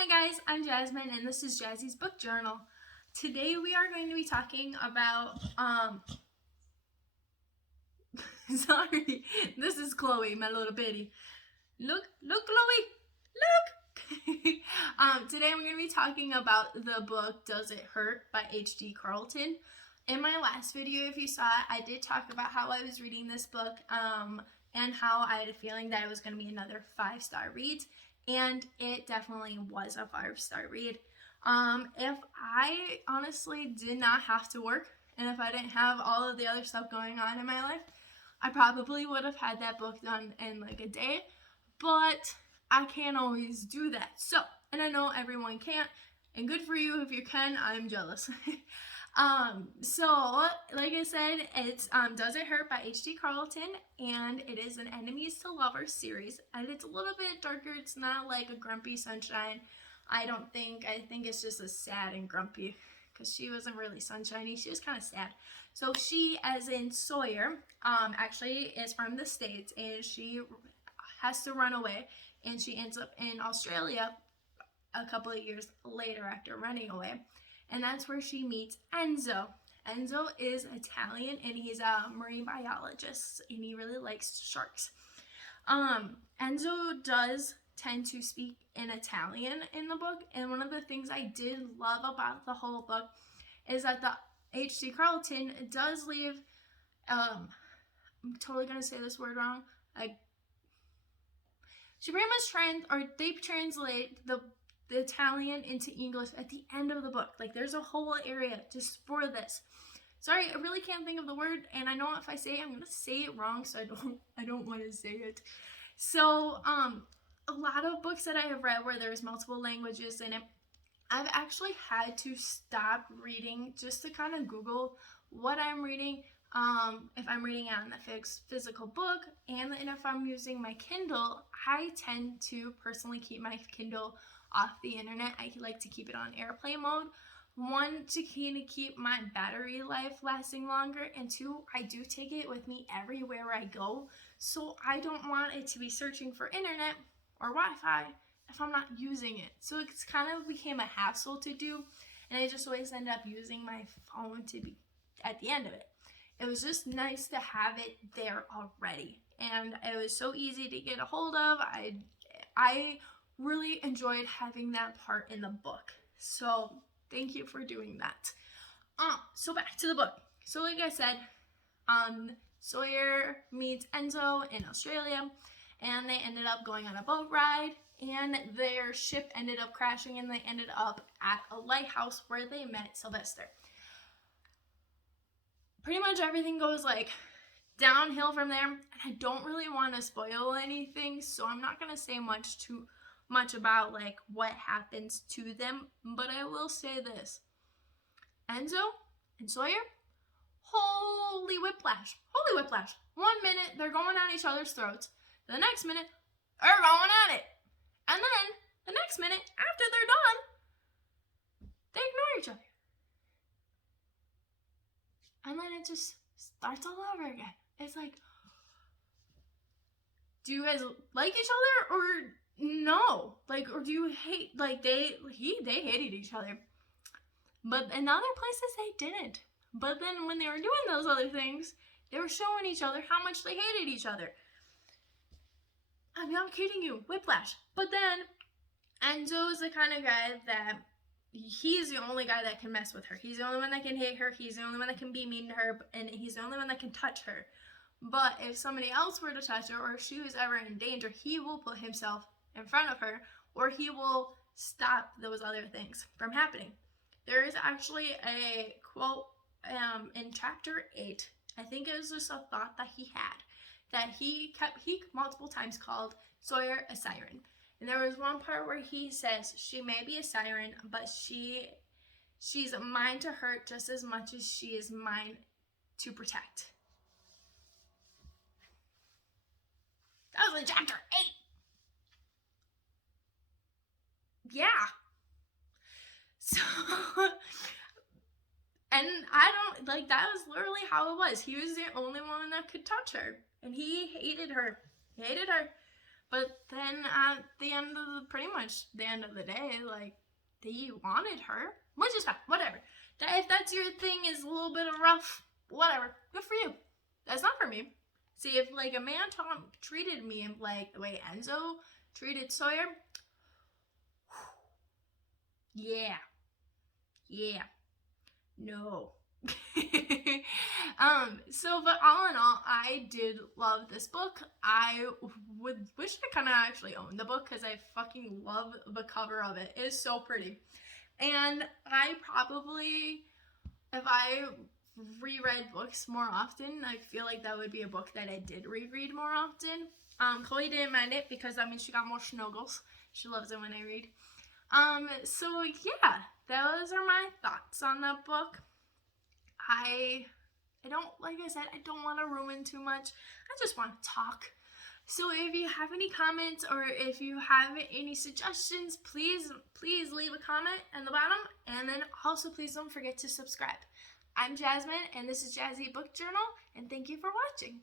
Hi guys, I'm Jasmine and this is Jazzy's Book Journal. Today we are going to be talking about, sorry, this is Chloe, my little bitty. Look, Chloe, look! Today I'm going to be talking about the book Does It Hurt by H.D Carlton. In my last video, if you saw it, I did talk about how I was reading this book, and how I had a feeling that it was going to be another 5-star read. And it definitely was a 5-star read. If I honestly did not have to work, and if I didn't have all of the other stuff going on in my life, I probably would have had that book done in like a day, but I can't always do that. So, and I know everyone can't, and good for you if you can. I'm jealous. So, like I said, it's Does It Hurt by H.D Carlton, and it is an enemies to lovers series, and it's a little bit darker. It's not like a grumpy sunshine. I think it's just a sad and grumpy, because she wasn't really sunshiny. She was kind of sad. So she, as in Sawyer, actually is from the States, and she has to run away, and she ends up in Australia a couple of years later after running away. And that's where she meets Enzo. Enzo is Italian, and he's a marine biologist, and he really likes sharks. Enzo does tend to speak in Italian in the book, and one of the things I did love about the whole book is that the H.D Carlton does leave, I'm totally going to say this word wrong, she pretty much they translate the Italian into English at the end of the book. Like, there's a whole area just for this. Sorry, I really can't think of the word, and I know if I say it, I'm gonna say it wrong, so I don't want to say it. So, a lot of books that I have read where there's multiple languages in it, I've actually had to stop reading just to kind of Google what I'm reading. If I'm reading it on the physical book, and if I'm using my Kindle, I tend to personally keep my Kindle off the internet. I like to keep it on airplane mode. One, to kind of keep my battery life lasting longer, and two, I do take it with me everywhere I go, so I don't want it to be searching for internet or Wi-Fi if I'm not using it. So it's kind of became a hassle to do, and I just always end up using my phone to be at the end of it. It was just nice to have it there already, and it was so easy to get a hold of. I really enjoyed having that part in the book, so thank you for doing that. So back to the book. So like I said, Sawyer meets Enzo in Australia, and they ended up going on a boat ride, and their ship ended up crashing, and they ended up at a lighthouse where they met Sylvester. Pretty much everything goes like downhill from there, and I don't really want to spoil anything, so I'm not going to say too much about like what happens to them, but I will say this: Enzo and Sawyer, holy whiplash. 1 minute they're going at each other's throats, the next minute they're going at it, and then the next minute after they're done, they ignore each other, and then it just starts all over again. It's like, do you guys like each other or no? Like, or do you hate? Like, they hated each other, but in other places they didn't. But then when they were doing those other things, they were showing each other how much they hated each other. I'm not kidding you, whiplash. But then Enzo is the kind of guy that he's the only guy that can mess with her. He's the only one that can hate her. He's the only one that can be mean to her, and he's the only one that can touch her. But if somebody else were to touch her, or if she was ever in danger, he will put himself in front of her, or he will stop those other things from happening. There is actually a quote in chapter 8. I think it was just a thought that he had, that he multiple times called Sawyer a siren. And there was one part where he says, she may be a siren, but she's mine to hurt just as much as she is mine to protect. That was in chapter 8. Yeah. So, and I don't, like, that was literally how it was. He was the only one that could touch her, and he hated her. But then at the end of pretty much the end of the day, like, they wanted her, which is fine, whatever. If that's your thing, is a little bit of rough, whatever, good for you. That's not for me. See, if like a man treated me like the way Enzo treated Sawyer, yeah, no. But all in all, I did love this book. I would wish I kind of actually owned the book because I fucking love the cover of it. It is so pretty. And I probably, if I reread books more often, I feel like that would be a book that I did reread more often. Chloe didn't mind it because that means she got more snuggles. She loves it when I read. So yeah, those are my thoughts on that book. I don't, like I said, I don't want to ruin too much. I just want to talk. So if you have any comments or if you have any suggestions, please leave a comment in the bottom. And then also please don't forget to subscribe. I'm Jasmine and this is Jazzy Book Journal, and thank you for watching.